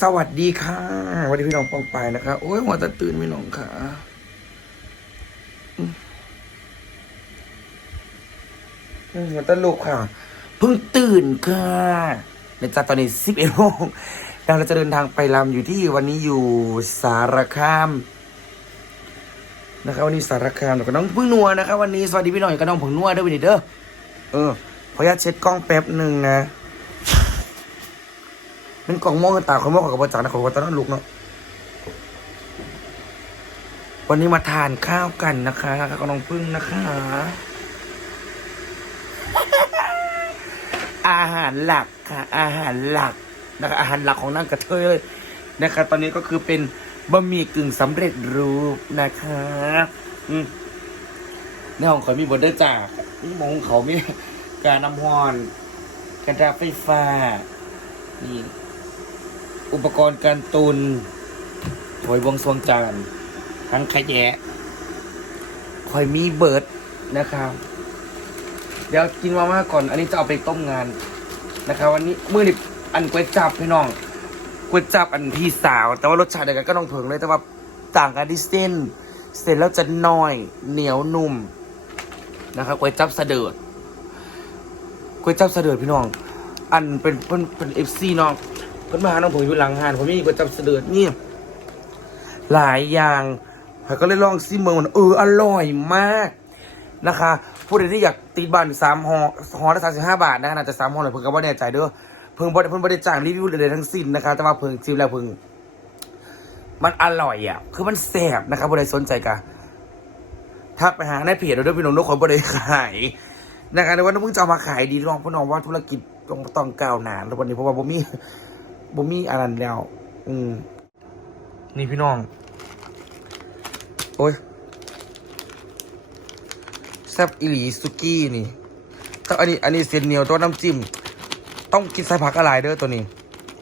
สวัสดีค่ะสวัสดีพี่น้องปองไปนะคะโอ้ยหัวตะตื่นพี่น้องค่ะอืมอืมหัวตะลุกค่ะ เพิ่งตื่นค่ะในจากตอนนี้สิบเอ็ดโมงเราจะเดินทางไปลำอยู่ที่วันนี้อยู่สารคามนะครับวันนี้สารคามแล้วก็น้องพึ่งนัวนะครับวันนี้สวัสดีพี่น้องกับน้องผงนัวด้วยวันนี้เด้อเออขออนุญาตเช็ดกล้องแป๊บหนึ่งนะ เป็นกล่องโม่ตาคนโม่กับประจักษ์นะของประจันั่นลูกเนาะวันนี้มาทานข้าวกันนะคะกับน้องพึ่งนะคะ อาหารหลักค่ะ อาหารหลักนะคะอาหารหลักของนั่งกระเทยเลยนะคะตอนนี้ก็คือเป็นบะหมี่กึ่งสำเร็จรูปนะคะอืมในห้องเขามีบนได้จากนี่มองเขามีการน้ำห้อนกระดาษไฟฟ้านี่ อุปกรณ์การตุนถวยวงสวงจานทั้งขยะคอยมีเบิร์ดนะครับ เดี๋ยวกินมาม่าก่อน อันนี้จะเอาไปต้มงานนะครับ วันนี้มือนี่อันก๋วยจับพี่น้องก๋วยจับอันพี่สาว แต่ว่ารสชาติเดียวกันก็ต้องเถิงเลยแต่ว่าต่างกันที่เส้น เสร็จแล้วจะน้อย เหนียวนุ่มนะครับก๋วยจับเสดิร์ดก๋วยจับเสดิร์ดพี่น้อง อันเป็นเป็นเป็นเอฟซีน้อง เพิ่นมาหาน้องผมอยู่หลังหานผมมีก๋วยจับเสดิร์ดนี่หลายอย่างผมก็เลยลองซิมเมืองมันเอออร่อยมากนะคะผู้ใดที่อยากติดบ้านสามห่อห่อละสามสิบห้าบาทนะน่าจะสามห่อหน่อยเพิ่งก็บ่แน่ใจเด้อเพิ่งบ่ได้เพิ่งบ่ได้จ้างรีวิวเลยทั้งสิ้นนะคะแต่ว่าเพิ่งซิมแล้วเพิ่งมันอร่อยอะ คือมันแซ่บนะครับผู้ใดสนใจกะทักไปหาในเพจเราด้วยพี่น้องทุกคนบ่ได้ขายนะครับในวันนี้เพิ่งจะเอามาขายดีลองพี่น้องว่าธุรกิจต้องต้องก้าวหน้าแล้ววันนี้เพราะว่าบ่มี บ่มีอะไรแล้ว อืม นี่พี่น้อง โอ้ยแซบอิหลีสุกี้นี่แต่อันนี้ อันนี้เส้นเหนียวตัวน้ำจิ้ม ต้องกินใส่ผักอะไรเด้อตัวนี้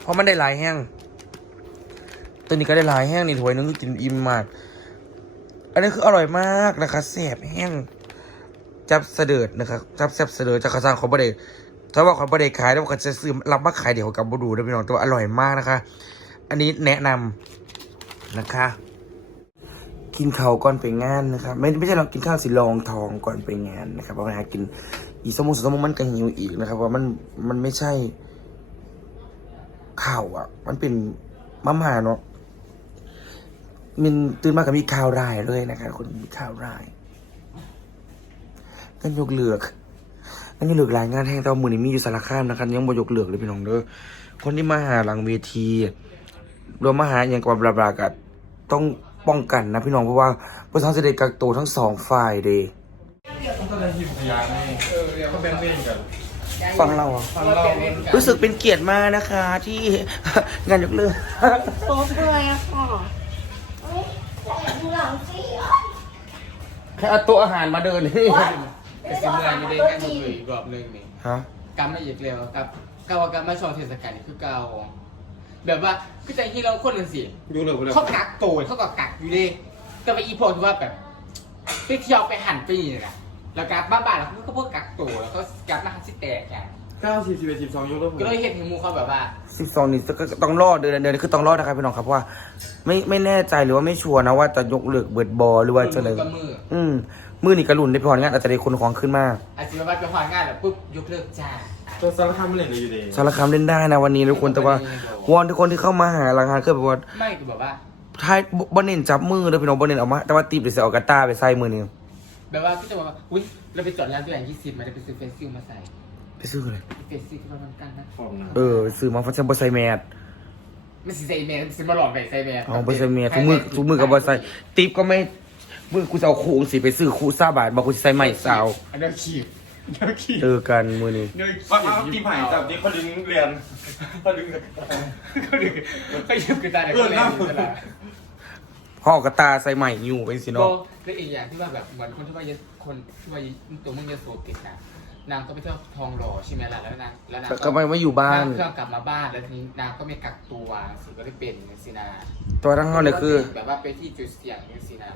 เพราะมันได้หลายแห้ง ตัวนี้ก็ได้หลายแห้งนี่ถ้วยนึงกินอิ่มมาก อันนี้คืออร่อยมากนะคะแซ่บแห้งจับเสดิร์ดนะครับจับแซ่บเสดิร์ดจากข้าวสารของประเดช ถ้าว่าของประเดชขายแล้วก็จะซื้อรับมาขายเดี๋ยวกับบดูนะพี่น้องแตัวาอร่อยมากนะคะ อันนี้แนะนำนะคะ กินข้าวก่อนไปงานนะครับไม่ไม่ใช่เรากินข้าวสิรองทองก่อนไปงานนะครับเพราะว่ากินอีสมองสมองมันก็หิวอีกนะครับว่ามันมันไม่ใช่ข้าวอะ มันเป็นมะม่าเนาะมันตื่นมากับมีข่าวร้ายเลยนะครับคนมีข่าวร้ายกันยกเลือก นั่นยังเหลือกหลายงานแห่งแต่ว่ามือนี้มีอยู่สารคามนะครับยังบ่ยกเลือกเลยพี่น้องเด้อคนที่มาหาหลังเวทีรวมมาหาอย่างกับบลาบลากัดต้องป้องกันนะพี่น้องเพราะว่าพวกเขาจะได้กักตัวทั้งสองฝ่ายเดยก็เลยหยิบพยานให้เขาเป็นเพื่อนกันฟังเราอะฟังเล่ารู้สึกเป็นเกียรติมากนะคะ ที่งานยกเลิกโต๊ะเลยอะค่ะแค่เอาโต๊ะอาหารมาเดินนี่ ไปซื้อเมื่อไม่ได้แค่หมดเลยอีกรอบหนึงนี่ฮะ กำมาอีกแล้วกับกาวากำมาชอบเทศกาลนี่คือเกาแบบว่าคือใจที่เราคนหนึ่งสิ ดูเลยไปเลยเขากักตัวเขาก็กักอยู่ดิแต่ไปอีพอที่ว่าแบบไปเที่ยวไปหันไปนี่นะแล้วกลับบ้านบ้านแล้วเขาก็พวกกักตัวแล้วเขากลับมาหันสิแตกกันเก้าสิบสิบเอ็ดสิบสองยกเลิกหมดก็เลยเห็นถึงมูเขาแบบว่า สิบสองนี่ก็ต้องรอดเดือนเดือนคือต้องรอดนะครับพี่น้องครับเพราะว่า ไม่ไม่แน่ใจหรือว่าไม่ชัวร์นะว่าจะยกเลิกเบิดบอหรือว่าจะอะไรมือกับมือ อืม มือนี่กระลุนได้พองานอาจจะได้คนของขึ้นมาอาจจะมาไปหอยงานแล้วปุ๊บยกเลิกจ้าตัวสารคามไม่เล่นเลยอยู่ดีสารคามเล่นได้นะวันนี้ทุกคนแต่ว่าวอนทุกคนที่เข้ามาหาหลังงานคือแบบว่าไม่คือแบบว่าท้ายบอเน้นจับมือเลยพี่น้องบอเน้นเอามา แต่ว่าตีบไปใส่เอากาตาร์ไปใส่มือนี่แบบว่าก็จะบอกว่าอุ้ยเราไปจอดร้านตัวอย่างยี่สิบมาได้ไปซื้อเฟซซิลมาใส่ไปซื้อเลยเฟซซิลที่มันกันนะฟอร์มนะเออซื้อมาฟันเซนบอใส่แมสไม่ใส่ใส่แมสซื้อมาหลอกใส่ใส่แมสเอาบอใส่แมสทุกมือทุกมือกับบอใส่ตีบก็ไม่ มือกูจะเอาคูสิไปซื้อคูซาบาทบอกกูจะใส่ใหม่สาวอันเดียวขีดอันเดียวขีดเจอกันมือนี้เดียวขีว่าเอาทีมผ่านจากที่เขาดึงเรียนเขาดึงเขาดึงเขาหยิบกีตาร์เดี๋ยวเออเขาเล่นน่าอยู่ตลาดพ่อกระตาใส่ใหม่อยู่เป็นสิโบเนาะแล้วอีกอย่างที่ว่าแบบเหมือนคนที่ว่าเยสคนที่ว่าตัวมึงเยสโซติดนะนางก็ไปเที่ยวทองหล่อใช่ไหมล่ะแล้วนางแล้วนางก็ไม่ไม่อยู่บ้านเครื่องกลับมาบ้านแล้วทีนี้นางก็ไม่กักตัวสิก็ได้เป็นสินะตัวทั้งห้องเลยคือ แบบว่าไปที่จุดเสี่ยงนี่สินะ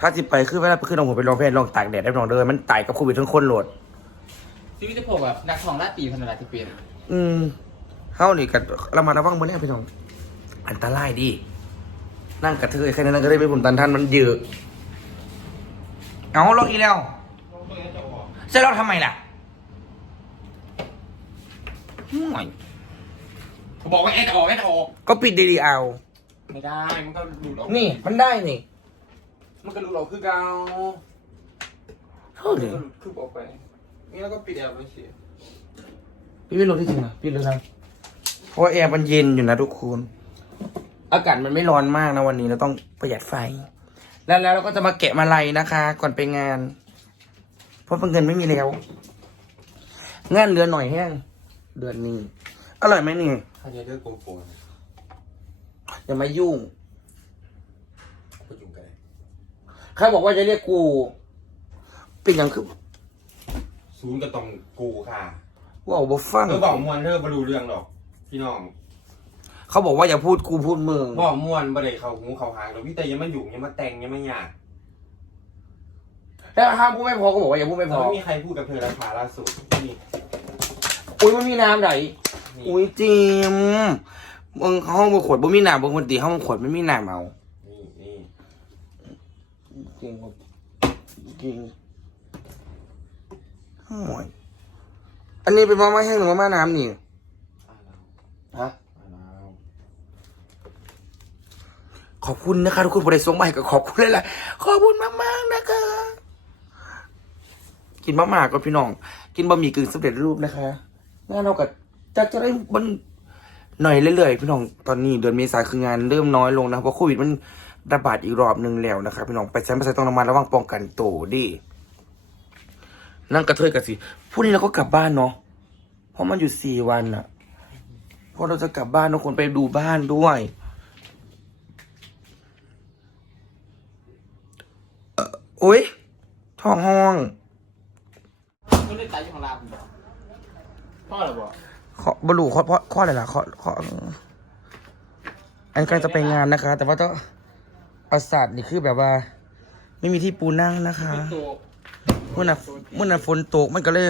ถ้าจิไปคือเวลาไปขึ้นลงผมไปลองเพลงลองตากแดดได้ลองเดินมันตายกับโควิดทั้งคนโหลด ชีวิตจะพกแบบนักทองราตรีธนดาที่เป็นอืมเฮานี่กับเรามาระวังมือแน่พี่น้อง อันตรายดินั่งกระเทยแค่นั้นก็ได้ไปผมตันท่านมันเยอะ เอาล็อกอีกแล้วจะล็อกทำไมล่ะห่วยเขาบอกว่าแอดออกแอดออกก็ปิดดีๆเอา ไม่ได้มันก็หลุดออก นี่มันได้นี่ มันก็หลุดออกคือเกาเท่ามันนี้ก็หลุดคือออกไปนี่แล้วก็ปิดแอร์ไปเสียพี่ไม่ลงที่จริงนะพี่เลยนะเพราะว่าแอร์มันเย็นอยู่นะทุกคน อากาศมันไม่ร้อนมากนะวันนี้เราต้องประหยัดไฟ แล้วแล้วเราก็จะมาแกะมาลัยนะคะ ก่อนไปงาน เพราะเงินไม่มีแล้ว งานเดือนหน่อยแห้งเดือนนี้ อร่อยไหมนี่ ถ้าจะเลือกโกโก้ อย่ามายุ่ง ก็จุ่มกันเลย ใครบอกว่าจะเรียกกู เป็นอย่างคือศูนย์ก็ต้องกูค่ะว่าบอกฟังเธอบอกมวนเธอมาดูเรื่องหรอก พี่น้อง เขาบอกว่าอย่าพูดกูพูดมึงบอกมวนบ่ได้เข้าหูเข้าหางหรอกพี่แต่ยังมาอยู่ยังมาแต่งยังไม่ยากแล้วห้ามพูดไม่พอก็บอกว่าอย่าพูดไม่พแต่อไม่มีใครพูดกับเธอราคาล่าสุดนี่อุ้ยมันมีน้ำไหนนี่อุ้ยจิมมึงห้องบนขวดบ่มีน้ำบางคนตีห้องบนขวดไม่มีน้ำเอานี่นี่ จริงครับจริงโอ้ยอันนี้เป็นมาม่าแห้งหรือมาม่าน้ำนี่อ่าเราฮะอ่าเราขอบคุณนะคะทุกคนบริสุทธิ์ใหม่ก็ขอบคุณเลยแหละขอบคุณมากๆนะคะ กินมาม่าก็พี่น้อง กินบะหมี่กึ่งสำเร็จรูปนะคะงานเรากับจะจะได้มันหน่อยเรื่อยๆพี่น้องตอนนี้เดือนเมษาคืองานเริ่มน้อยลงนะเพราะโควิดมัน ระบาดอีกรอบหนึ่งแล้วนะครับพี่น้องไปแซมไปใส่ต้องระมัดระวังป้องกันตัวดินั่งกระเทยกันสิพรุ่งนี้เราก็กลับบ้านเนาะเพราะมันอยู่สี่วันอะเพราะเราจะกลับบ้านทุกคนไปดูบ้านด้วยโอ๊ยท้องห้องมันได้ตายอยู่ของเราคุณบอกพ่อเหรอบอกขอบรูข้อข้อข้ออะไรล่ะข้อข้ออันกำลังจะไปงานนะคะ แต่ว่าต้อง เอาศาสตร์นี่คือแบบว่า ไม่มีที่ปูนั่งนะคะเป็นตัวเมื่อน่ะเมื่อน่ะฝนตกมันก็เลย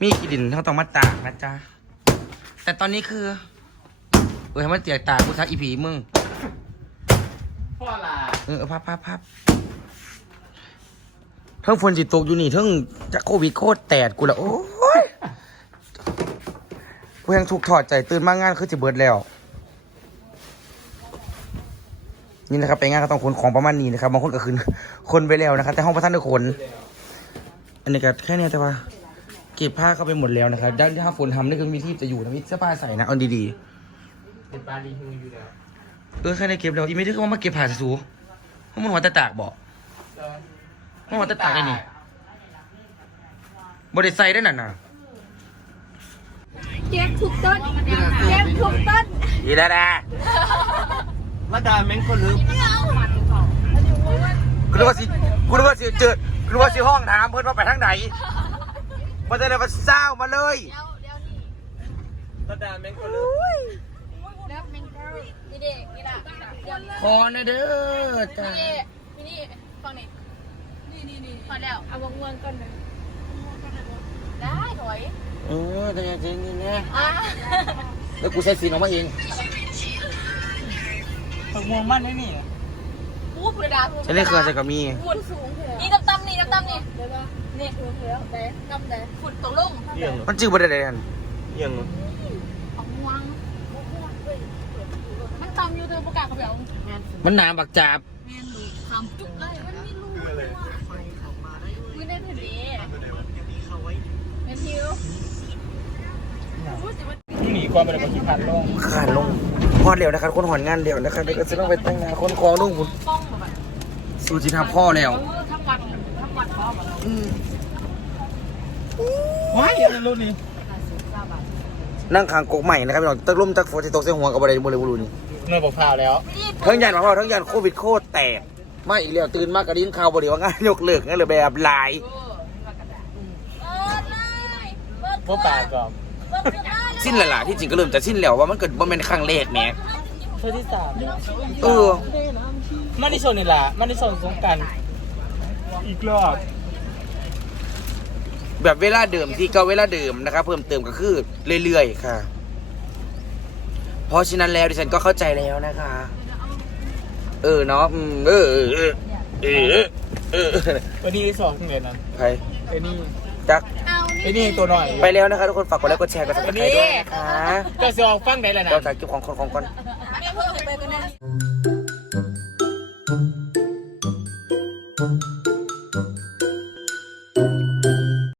มีกี่ดินเขาต้องมาตากนะจ๊ะ แต่ตอนนี้คือ เออให้มันเตียกตากกูทักอีผีมึงพ่ออะไรเออพับพับพับเทั้งฝนจิตตกอยู่นี่เทั้งจะโควิดโคตรแตดกูละโอ้ยกูยังถูกถอดใจตื่นมางานคือจะเบิดแล้ว นี่นะครับไปงานก็ต้องขนของประมาณนี้นะครับบางคนก็คืนคนไปแล้วนะครับ แต่ห้องพระท่านได้ขนอันนี้ก็แค่เนี้ยแต่ว่า เก็บผ้าเข้าไปหมดแล้วนะครับด้านที่ถ้าฝนทำนี่คือมีที่จะอยู่นะมีเสื้อผ้าใส่นะเอาดีเป็นปลาดีฮืออยู่แล้วๆเออแค่ได้เก็บแล้วอีไม่ได้ก็ว่ามาเก็บผ้าสูเพราะมันหัวแต่ตากบอกมันหัวแต่ตากได้นี่บริใส่ได้น่ะนะเก็บทุกต้นเก็บทุกต้นอีแล้วนะ มาดามแม่งก็ลืมคุณรู้ว่าสิคุณรู้ว่าสิเจอคุณรู้ว่าสิห้องถามเพื่อนว่าไปทางไหนมาจะเลยมาเศร้ามาเลยมาดามแม่งก็ลืมแล้วมินนี่เด็กนี่ล่ะเดี๋ยวนี้ขอนะเด้อจ้านี่นี่ฟังนี่นี่นี่นี่พอแล้วเอาวงเงินก่อนเลยได้ถอยเออแต่ยังจริงนี่นะอะแล้วกูใช้สีนออกมาเอง ผักม่วงมันได้นี่พูดพุดาพูดฉันเล่นเครือใส่กับมีพูดสูงนี่ตำตำนี่ตำตำนี่เดี๋ยวนี่ถูกแล้วแต่ตำแต่ฝุ่นตกลงเยี่ยงมันจืดบ่ได้เลยอันเยี่ยงออกม่วงมันตำอยู่เธอประกาศเขาแบบมันหนาบักจับแม่หนูทำจุกเลยมันไม่รู้มือได้พอดีแมทธิวพูดสิว่าหนีกว่าไปเลยมาคิดพันลงขาดลง พอดเดียวนะครับ คนหอนงานเดียวนะครับเดี๋ยวก็จะต้องไปแต่งงานคนคอลุงคุณป้องแบบสูจิทาพ่อแล้วทั้งวันทั้งวันพ่อแบบอืมว้ายเดี๋ยวรุ่นนี้นั่งคางกกใหม่นะครับพี่น้องตะลุ่มตะฝนที่ตกใส่หัวกับอะไรบ่เลยบ่รู้นี่เงินบอกพราวแล้วทั้งยันมาพ่อทั้งยันโควิดโคตรแตกมาอีกแล้วตื่นมากกระดิ้นข่าวบ่ดีว่างานยกเลิกงั้นเลยแบบหลายเออเลยเบิกพวกปลากรอบเบิกเงินได้ สิ้นและล่ะที่จริงก็เริ่มจะสิ้นแล้วว่ามันเกิดบ่แม่นครั้งแรกแหมเท่าที่สามเออมันได้ชนนี่แหละมันได้ชนสงกันอีกรอบแบบเวลาเดิมที่ก็เวลาเดิมนะครับ เพิ่มเติมก็คือเรื่อยๆค่ะ เพราะฉะนั้นแล้วดิฉันก็เข้าใจแล้วนะคะ เออเนาะอืมเออเออเออเออเออวันนี้สองเงินนะไปไอ้นี่จักเอา ไอ้นี่ตัวหน่อยไปแล้วนะคะทุกคนฝากกดไลค์กดแชร์กดซับสไครต์ด้วยนะคะก็จะออกฟังได้แล้วนะเราถ่ายคลิปของคนของก่อน